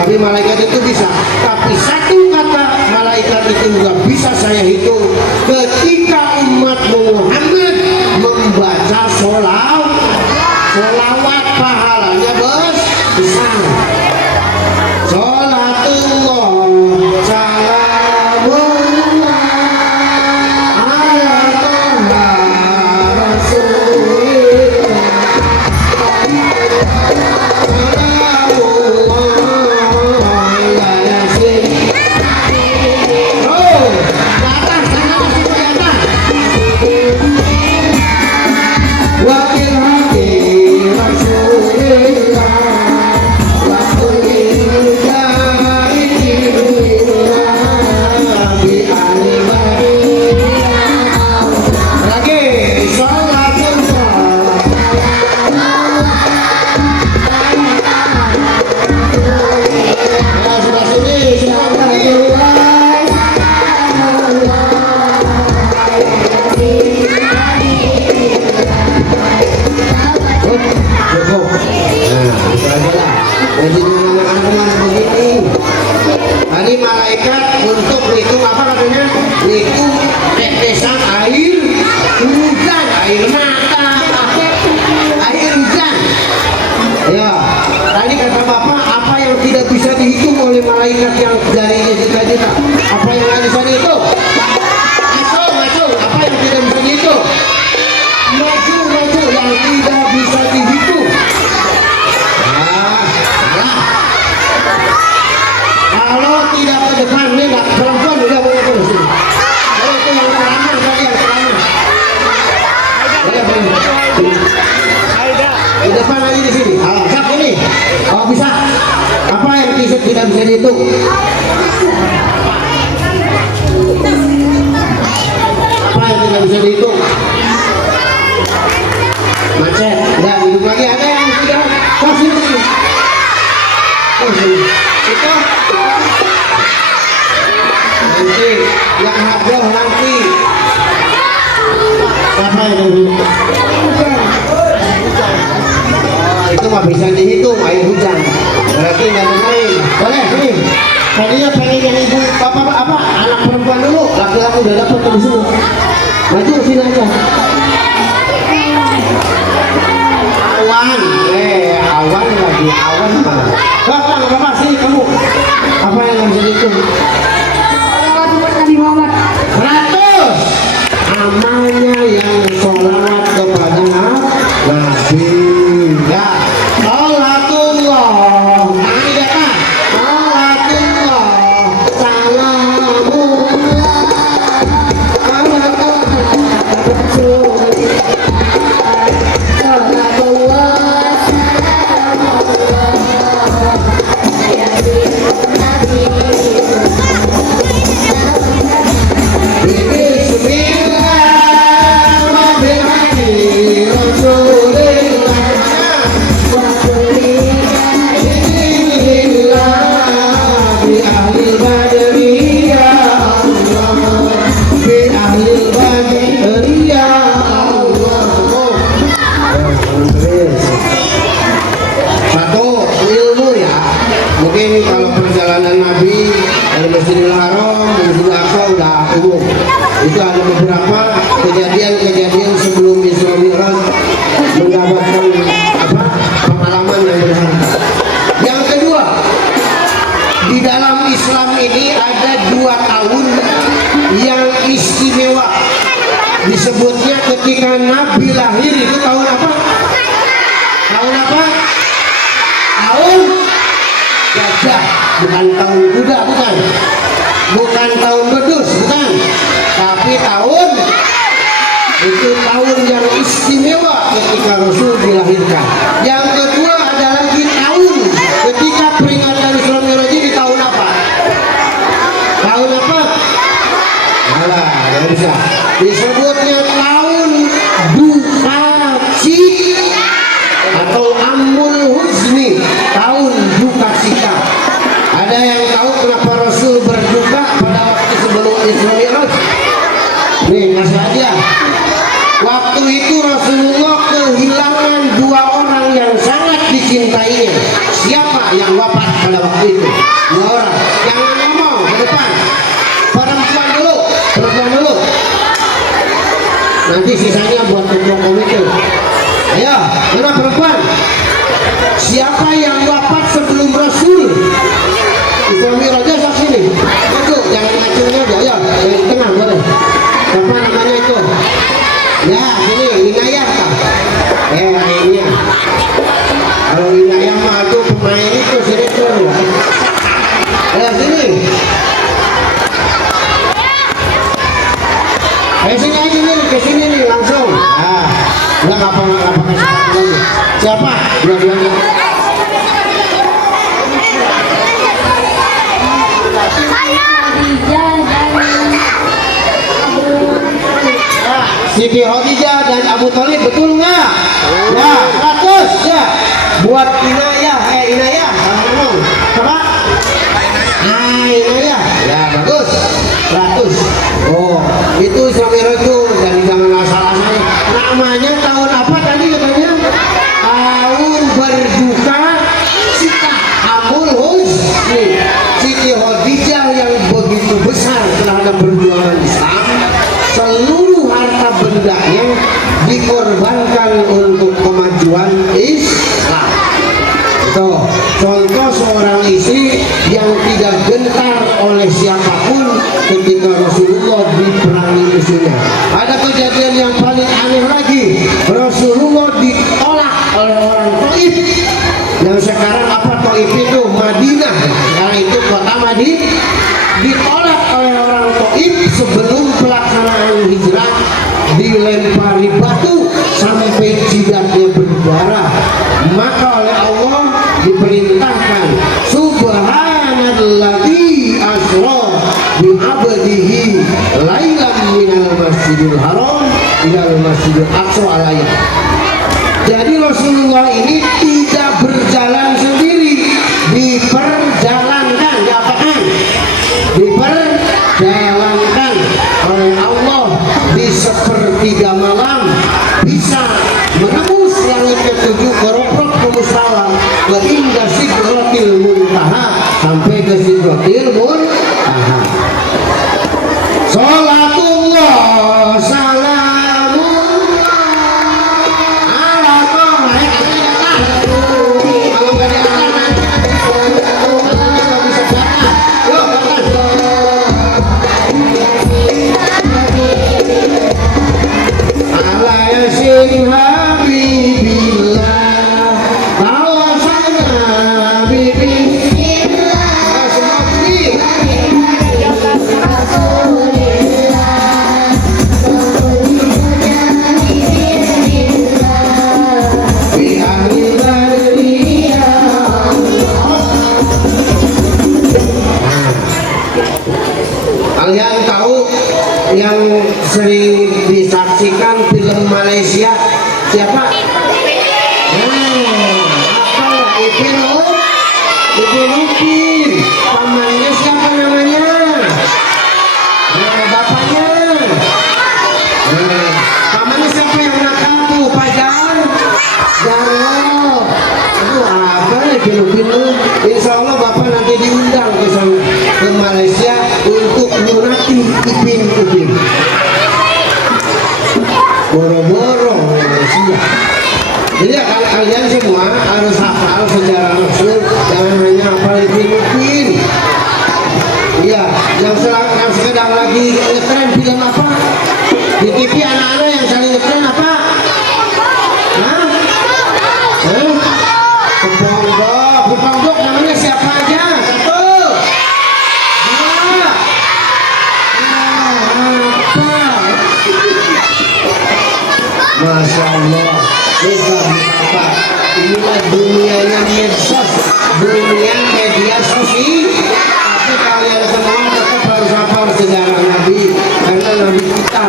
Tapi malaikat itu bisa. Tapi satu kata malaikat itu nggak bisa saya hitung. Ketika umat Muhammad membaca sholawat pahalanya besar. Sholatullah salamullah ala toha rasulillah salamullah ala yasin. Oh, ke atas, tangan ke situ, ke atas. Wakil hati rasulillah wa kulli jahilillah bi alibadillah. Lagi sholatullah. Ya, sudah sini, sudah sini. Cukup. Nah, itu aja lah. Jadi teman-teman begini. Tadi malaikat untuk menghitung apa katanya? Menghitung tetesan air hujan, air mata, air hujan. Ya, tadi kata Bapak apa yang tidak bisa dihitung oleh malaikat yang jarinya juta-juta? Apa yang nggak bisa dihitung? Macul, apa yang tidak bisa dihitung? Macul yang tidak bisa dihitung. Nah, salah. Kalau tidak ke depan, ini nggak perempuan udah boleh ke sini. Kalau itu yang ceramah tadi yang ceramah. Boleh. Di depan lagi di sini. Siap ini. Oh bisa. Apa yang tidak bisa dihitung? Apa yang tidak bisa dihitung? Macet. Udah hidup lagi, ada yang sudah kasih sini. Oh sini. Itu. Nanti yang hadiah nanti. Apa yang dihitung? Oh, itu nggak bisa dihitung air hujan. Berarti nggak dengerin. Boleh sini. Tadinya pengen yang ibu bapak apa anak perempuan dulu, laki-laki udah dapat di sini. Maju sini aja. Awan lagi awan mah. Bapak sini kamu. Apa yang bisa dihitung? Nabi Muhammad. 100 amalnya yang sholawat kepada Nabi. Ya, sholatullah. Sholatullah, salamullah. Mungkin kalau perjalanan Nabi dari Masjidil Haram dan Masjidil Aqsa udah umum. Itu ada beberapa kejadian-kejadian sebelum Isra Mi'raj mendapatkan pengalaman yang berharga. Yang kedua, di dalam Islam ini ada 2 tahun yang istimewa. Disebutnya ketika Nabi lahir itu tahun apa? Tahun apa? Tahun gajah, bukan tahun kuda, bukan tahun bedus, bukan, tapi tahun itu tahun yang istimewa saksikan. Yang kedua ada lagi tahun ketika peringatan Isra Mi'raj di tahun apa? Tahun apa? Alah, ya bisa. Disebutnya tahun duka cita atau amul huzni, tahun duka cita. Ada yang tahu kenapa Rasul berduka pada waktu sebelum Isra Mi'raj? Nih, Mas Hadiah. Waktu itu Rasulullah kehilangan dua orang yang sangat dicintainya. Siapa yang wafat pada waktu itu? Dua orang. Jangan ngomong ke depan. Perempuan dulu, perempuan dulu. Nanti sisanya buat ketua komite. Ayo, mana perempuan? Siapa yang wafat sebelum Rasul? Isra Mi'raj aja sini. Itu jangan ngacungnya aja. Ayo, yang tengah boleh. Siapa namanya itu? Ya, sini Inayah kan? Lainnya. Kalau Inayah mah itu pemain itu sini tuh. Ayo sini. Sini aja nih, ke sini nih langsung. Ah, nggak apa-apa lagi. Siapa? Dua-duanya. Siti Khadijah dan Abu Thalib, betul nggak? Ya, 100 ya. Buat Inayah, Inayah, ngomong. Coba. Inayah, ya bagus. 100. Oh, itu Isra Mi'raj itu dan jangan asal-asalnya. Namanya tahun apa tadi katanya? Tahun berduka cita, amul huzni. Siti Khadijah yang begitu besar terhadap perjuangan Islam, seluruh harta bendanya dikorbankan untuk kemajuan Islam. Tuh, contoh seorang istri yang tidak gentar oleh siapapun ketika Rasulullah diperangi musuhnya. Ada kejadian yang paling aneh lagi, Rasulullah ditolak oleh orang Taif. Yang sekarang apa Taif itu? Madinah. Sekarang itu kota Madinah. Ditolak oleh orang Taif sebelum pelaksanaan hijrah, dilempari batu sampai jidatnya berdarah. Maka oleh Allah diperintahkan, subhanalladzi asra bi abdihi lailan minal masjidil haram ilal masjidil aqsa alayah. Jadi Rasulullah ini tidak berjalan sendiri, diperjalankan, diapakan? Diperjalankan oleh Allah di sepertiga malam, bisa menembus langit ketujuh, keroprok ke mustawa, ke hingga sidratil muntaha, sampai ke sidratil muntaha. Salatullah salamullah ala toha. Kalau nggak diangkat nanti nggak bisa baca. Yuk, ala yasin habibillah bahwasanya habibillah semua bunyi. Kalian tahu yang sering disaksikan film Malaysia siapa? Apa? Ipin Upin. Pamannya siapa namanya? Bapaknya. Pamannya siapa yang nakal tuh? Pajar. Jarwo. Aduh, apa Ipin Upin tuh? Insya Allah bapak nanti diundang ke Malaysia untuk menyurati Ipin Upin. Boro-boro Malaysia. Jadi kalian semua harus hafal sejarah Rasul, jangan hanya hafal Ipin Upin. Iya, yang sekarang lagi ngetren film apa? Di TV anak-anak yang saling ngetren apa? Hah? Keponggok namanya siapa aja? 1, 2. Masya Allah, bisa apa? dunianya medsos, dunia media sosial. Tapi kalian semua tetap harus hafal sejarah Nabi, karena Nabi kita.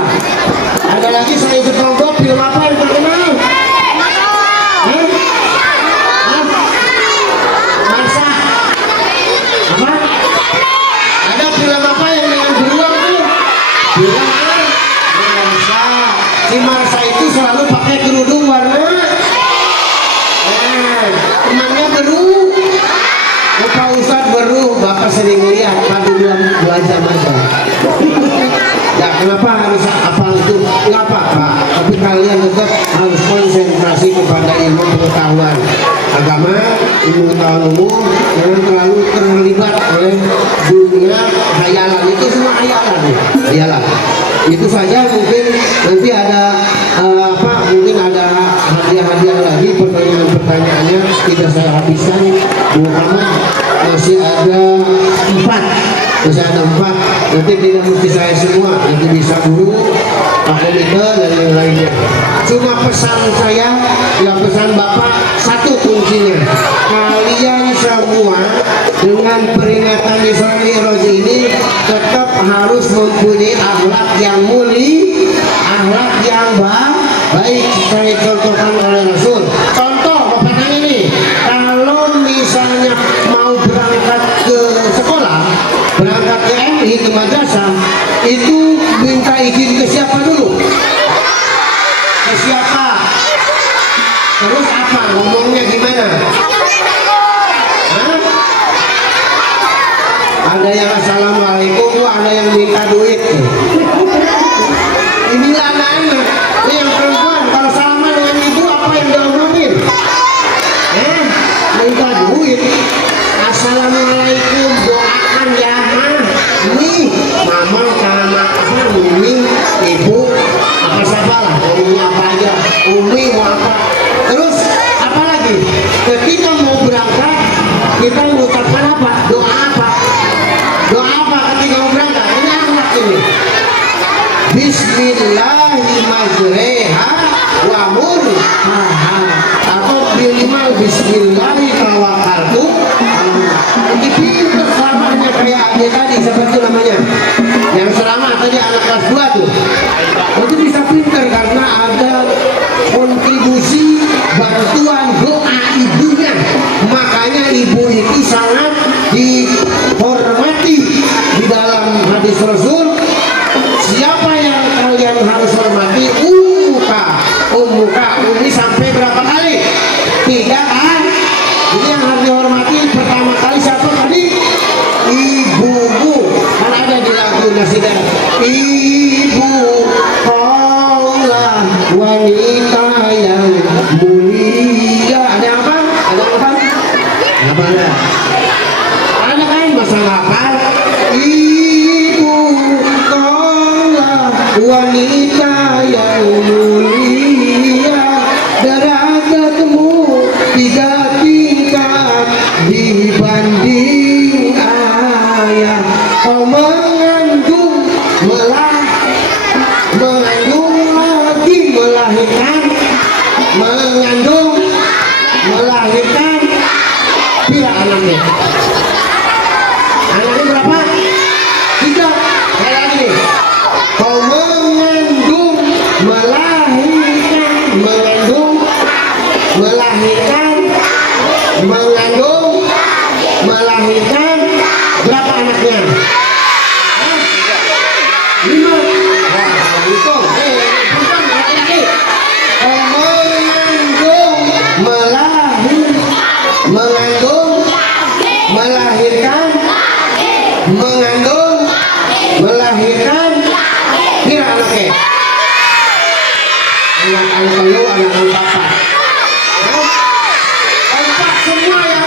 Ada lagi saya ikut kelompok film apa yang terkenal? Hah? Marsa. Apa? Ada film apa yang dengan beruang tuh? Film apa? Marsa. Si Marsa itu selalu pakai kerudung warna. Temannya beru. Pak Ustadz beru, Bapak sering lihat pada 2 jam aja. Ya kenapa harus hafal itu? Nggak apa-apa, tapi kalian tetap harus konsentrasi kepada ilmu pengetahuan agama, ilmu pengetahuan umum, jangan terlalu terlibat oleh dunia hayalan. Itu semua hayalan, hayalan. Itu saja. Mungkin nanti ada mungkin ada hadiah-hadiah lagi, pertanyaan-pertanyaannya tidak saya habiskan. Muhammad masih ada 4, nanti tidak mesti saya semua, nanti bisa guru, Pak Komite dan yang lainnya. Cuma pesan saya, ya pesan Bapak, satu kuncinya, kalian semua dengan peringatan Isra Mi'raj ini tetap harus mempunyai akhlak yang mulia, akhlak yang baik. Saya contohkan oleh Rasul. Contoh, Bapak tanya nih, kalau misalnya mau berangkat ke sekolah, berangkat ke MI, ke madrasah, itu minta izin ke siapa dulu? Ke siapa? Terus apa? Ngomongnya gimana? Hah? Ada yang assalamualaikum, ada yang minta duit. Inilah anak-anak. Ini yang perempuan, kalau salaman dengan ibu apa yang diomongin? Minta duit. Assalamualaikum, doakan ya nih mama sama umi, ibu, apa sabalah, ngomongnya apa aja, umi mau apa. Terus apa lagi? Ketika mau berangkat kita mengucapkan apa? Doa apa? Doa apa ketika mau berangkat? Ini akhlak ini. Bismillahirrahmanirrahim wa murhaha atau minimal Bismillahi tawakkaltu. Ini pintar selamanya kayak adik tadi, seperti itu namanya. Yang selamat tadi anak kelas 2 tuh. Itu bisa pintar karena ada kontribusi bantuan doa ibunya. Makanya ibu itu sangat dihormati di dalam hadis Rasul. Siapa yang kalian harus hormati? Ummuka, umi sampai berapa kali? 3 kan? Ini yang harus dihormati pertama kali siapa tadi? Ibumu. Kan ada di lagu nasidah. Ibu kaulah wanita yang mulia. Ada apa? Ada apa? Apa ada? Ada kan masalah apa? Ibu kaulah wanita yang mulia, derajatmu 3 tingkat dibanding ayah. Kau mengandung lagi melahirkan, melahirkan pira anaknya. Anaknya berapa? 3. Kayak lagi nih. Kau mengandung, melahirkan berapa anaknya? 5. Hitung. Bukan laki-laki. Kau mengandung, melahirkan kira anaknya. Anak-anak lu, anak-anak papa. Kompak semua ya.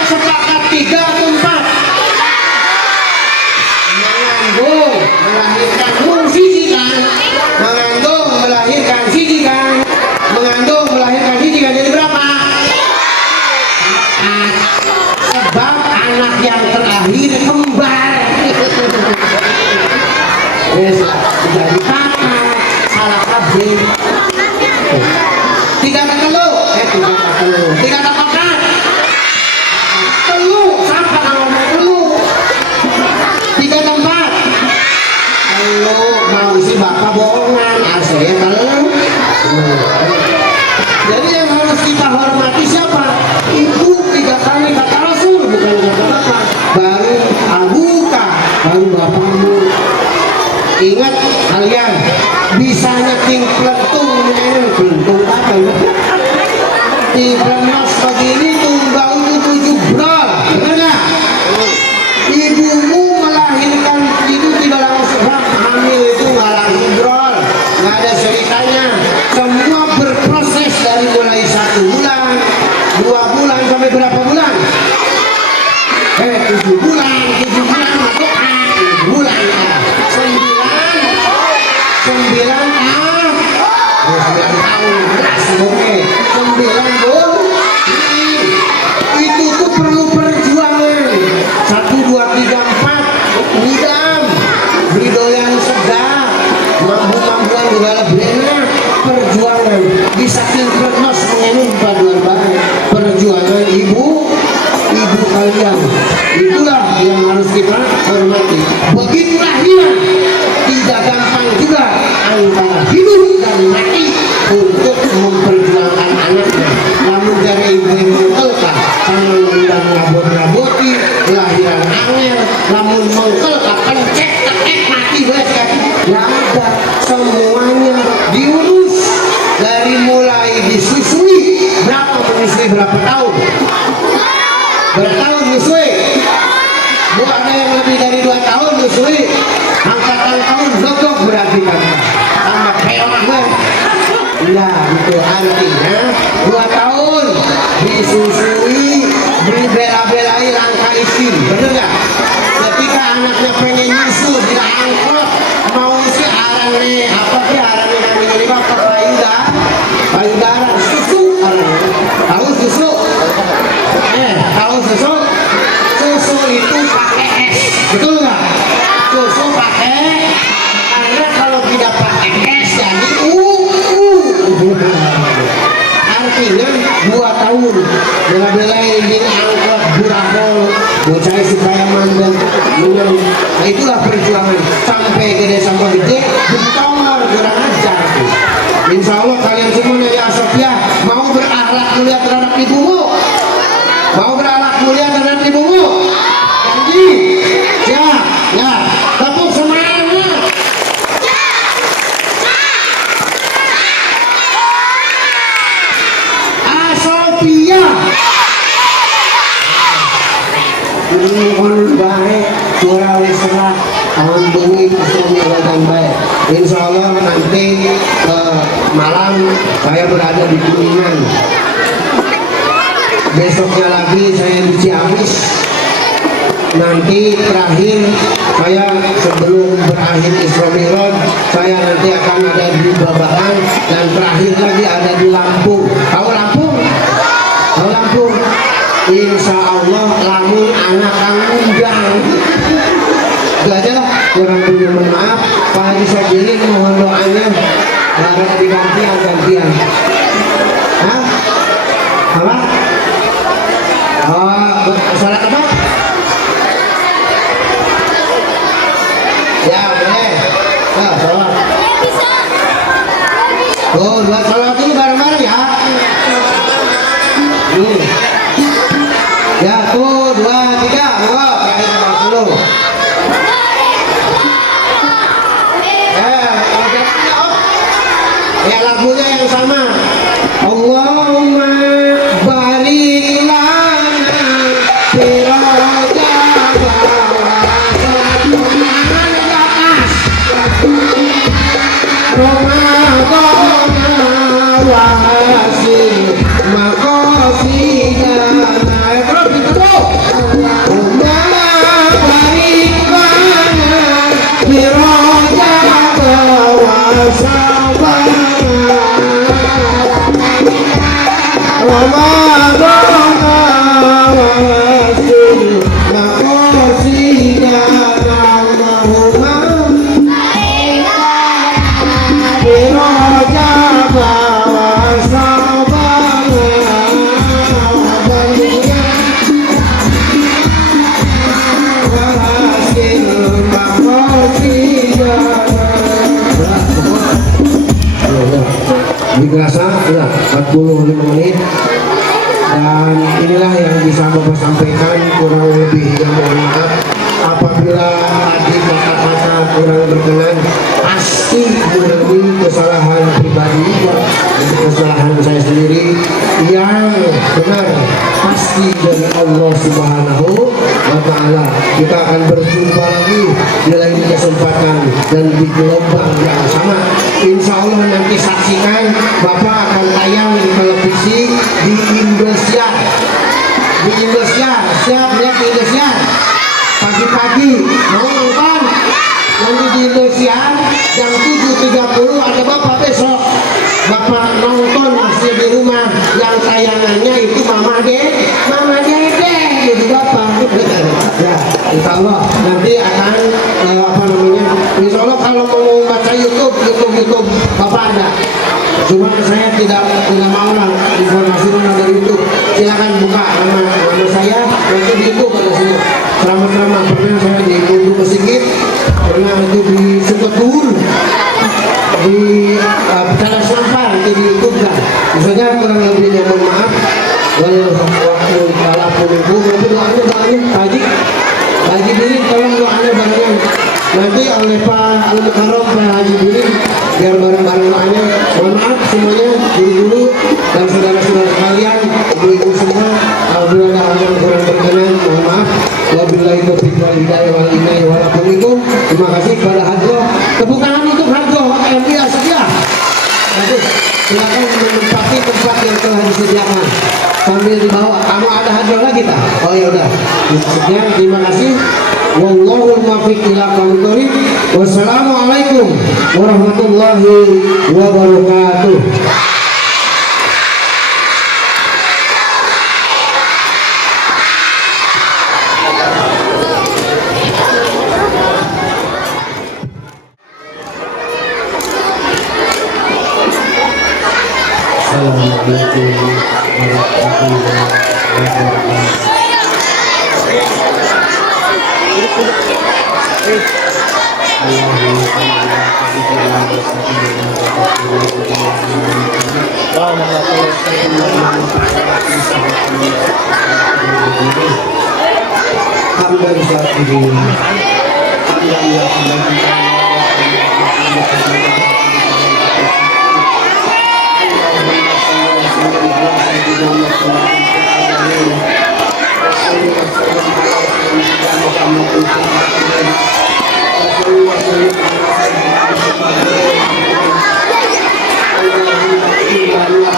Di Pernas pagi ini tumbang itu 7 brol, benar nggak? Ibumu melahirkan itu tidak langsung hamil, itu nggak langsung brol, nggak ada ceritanya. Semua berproses dari mulai 1 bulan, 2 bulan sampai berapa bulan? 7 bulan, 7 bulan masuk 7 bulan, 9 tahun, oke, 9 bulan. Itu tuh perlu perjuangan. 1, 2, 3, 4 ngidam, beli doyan sedap, mampu-mampuan juga lebih enak. Perjuangan di saking Pernas mengenai paduan baik. Perjuangan ibu kalian, itulah yang harus kita hormati. Begitulah dia, tidak gampang juga antara hidup dan mati untuk memperjuangkan anaknya. Namun dari ibu yang mengkelkah, karena undang rabot-raboti kelahiran angel, namun mengkelkah pencet tekek mati kan? Ya ada, semuanya diurus dari mulai disusui. Berapa menyusui berapa tahun? Bertahun nyusui. Bu ada yang lebih dari 2 tahun nyusui. Angkatan tahun gogok berarti kan. Sama peok gue. Iya, itu artinya 2 tahun disusui, dibela-belai langkah istri. Bener gak? Ketika anaknya pengen nyusu di angkot, mau si arane apa sih arane namanya ini apa payudara susu arane. Tahu susu? Tahu susu? Susu itu pakai es, betul nggak? Susu pakai, karena kalau tidak pakai es jadi artinya 2 tahun bela-belain di angkot burahol, bocah supaya mandang minum. Nah, itulah perjuangan sampai gede sampai gede bertawar kurang ajar. Insya Allah kalian semua ya Sofia mau berakhlak mulia terhadap ibumu. Mau berakhlak mulia terhadap ibumu? Janji? Siap? Ya, tepuk semangat. Asofia. Ini kon baik, surah wisra, tahun bengi kesulitan dan baik. Insya Allah nanti malam saya berada di Kuningan. Besoknya lagi saya di Ciamis. Nanti terakhir saya sebelum berakhir Isra Mi'raj, saya nanti akan ada di Babakan, dan terakhir lagi ada di Lampung. Tahu Lampung? Tahu Lampung? Insya Allah lamun anak kang undang. Itu aja lah, kurang punya maaf. Pak Haji Sobirin mohon doanya agar gantian. Hah? Apa? Oh, salat apa? Ya, boleh. Nah, salat. Oh, 2 salat dulu bareng-bareng ya. Ya, tuh 2, 3. Oh, terakhir dulu. Ya, lagunya yang sama. Allahumma barik lana fi rajab wa hasil maqasidana. Terus itu Allahumma barik lana fi rajab wa dirasa sudah 45 menit, dan inilah yang bisa Bapak sampaikan. Kurang lebihnya mohon maaf apabila tadi kata-kata kurang berkenan. Pasti murni kesalahan pribadi, kesalahan saya sendiri yang benar pasti dari Allah Subhanahu wa Ta'ala. Kita akan berjumpa lagi di lain kesempatan dan di gelombang yang sama. Insya Allah nanti saksikan, Bapak akan tayang di televisi di Indosiar. Di Indosiar, siap lihat di Indosiar. Pagi-pagi mau nonton nanti di Indosiar jam 7.30 ada Bapak besok. Bapak nonton masih di rumah, yang tayangannya itu Mama Dede gitu Bapak. Ya, insya Allah nanti akan apa namanya? Insya Allah kalau mau baca YouTube Bapak ada. Cuma saya tidak mau lah informasi dari YouTube. Silakan buka nama saya nanti di YouTube ada semua. Ceramah-ceramah pernah saya di Gunung Mesigit, pernah itu di Sukotur, di Pecalang Sampar itu di YouTube kan. Misalnya kurang lebihnya mohon maaf. Waktu walaupun ibu doanya Pak Haji Birin tolong doanya barengan nanti oleh Pak Al-Mukarram Pak Haji Birin biar bareng-bareng doanya. Mohon maaf semuanya, guru-guru dan saudara-saudara sekalian, ibu-ibu semua, apabila ada hal yang kurang berkenan mohon maaf. Wabillahi taufiq wal hidayah wal inayah wal afikum. Terima kasih kepada Hadro. Tepuk tangan untuk Hadro MI Asia. Silakan menempati tempat yang telah disediakan sambil dibawa. Kamu ada Hadro lagi tak? Oh ya udah. Sekian, terima kasih. Wallahul muwaffiq ila aqwamit thoriq. Wassalamualaikum warahmatullahi wabarakatuh. Assalamualaikum warahmatullahi wabarakatuh. Assalamualaikum warahmatullahi wabarakatuh.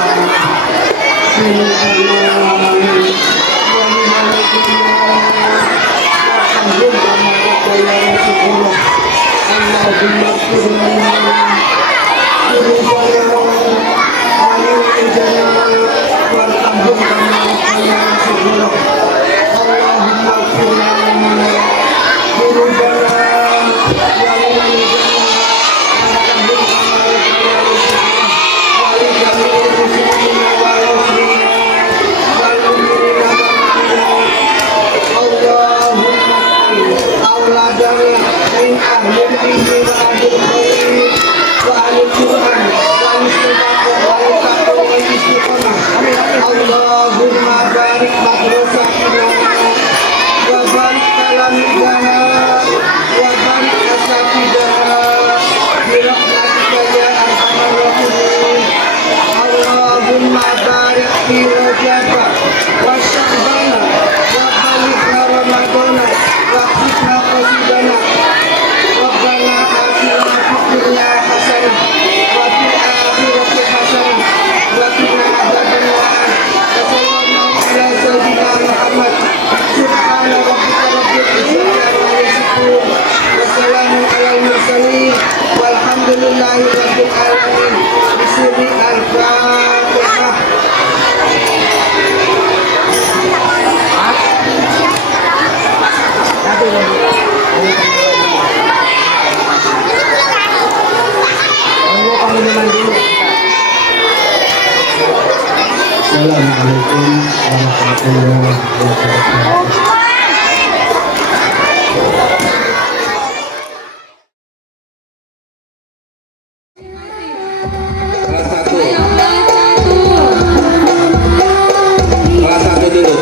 Kelas 1 dulu.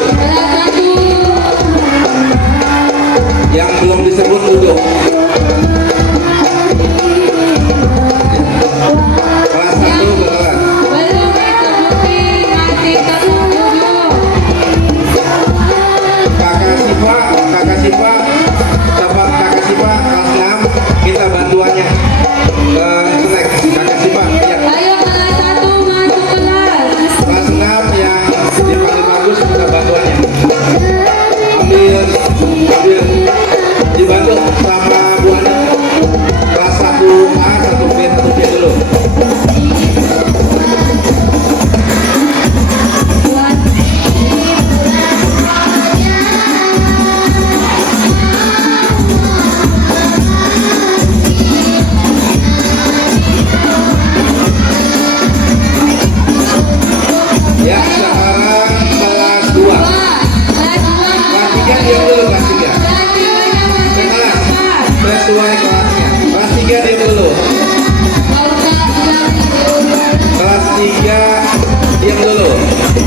Yang belum disebut duduk. Kelas 1 kelas. Belum disebutin, masih terus duduk.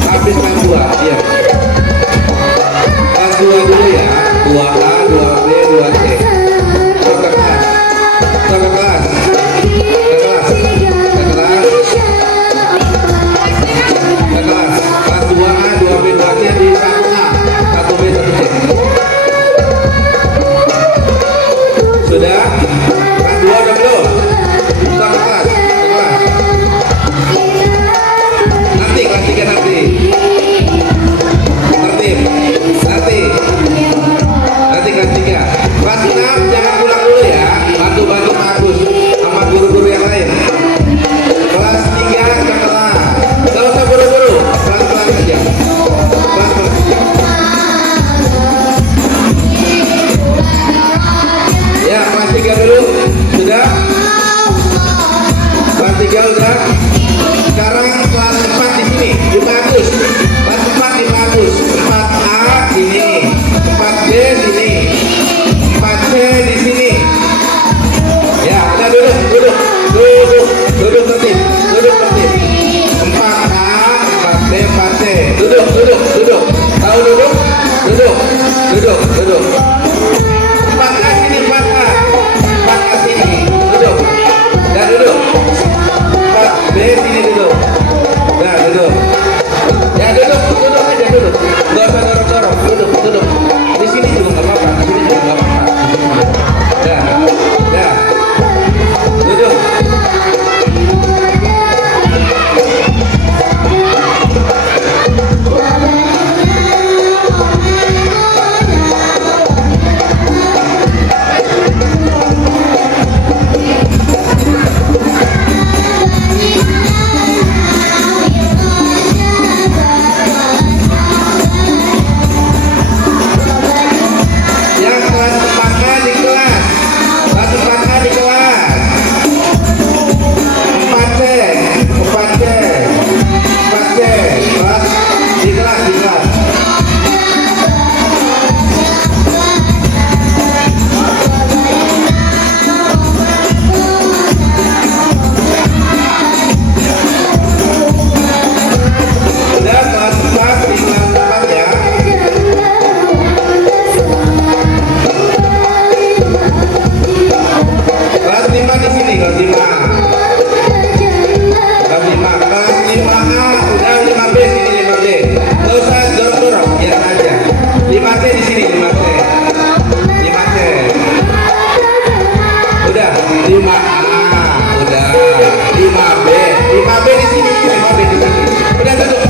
habis kelas 2, iya. Kelas 2 dulu ya, 2A, 2B, 2C. Ke kelas. Ke kelas. Ke kelas. Ke kelas. Ke kelas. Kelas 2A, 2B, 2C di 1A, 1B, 1C. Sudah? Kelas 2 udah belum? Ke kelas. Ke kelas. Nanti kelas 3 nanti. Tertib. Nanti kelas 3. Kelas 6 jangan pulang dulu ya. Bantu-bantu Pak Agus sama guru-guru yang lain. Kelas 3 ke kelas. Gak usah buru-buru. Pelan-pelan aja. Pelan-pelan aja. Ya, kelas 3 dulu. Sudah? Kelas 3 udah. Sekarang kelas 4 di sini, di Pak Agus. Kelas 4 di Pak Agus. 4A sini, 4B sini, 4C di sini. Ya, udah duduk tertib, duduk tertib. 4A, 4B, 4C. Duduk. Tahu duduk? Duduk. 4A sini, 4A. 4A sini, duduk. Dan duduk. 4B sini duduk. Nah, duduk. Ya duduk aja duduk. Gak usah dorong-dorong, duduk. Di sini juga nggak apa-apa, di sini juga nggak apa-apa. Dah. Duduk. Yang kelas 4A di kelas. Kelas 4A di kelas. 4C. 4C. Kelas di kelas. Udah kelas 4 di kelas 4 ya. Kelas 5 di sini, kelas 5A. Kelas 5. Kelas 5A, udah 5B sini, 5B. Gak usah dorong-dorong, biar aja. 5C di sini, 5C. 5C. Udah, 5A. Udah. 5B. 5B di sini, 5B di sini. Udah duduk.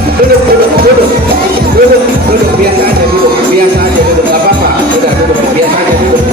Biasa aja duduk. Gak apa-apa. Udah duduk, biasa aja duduk.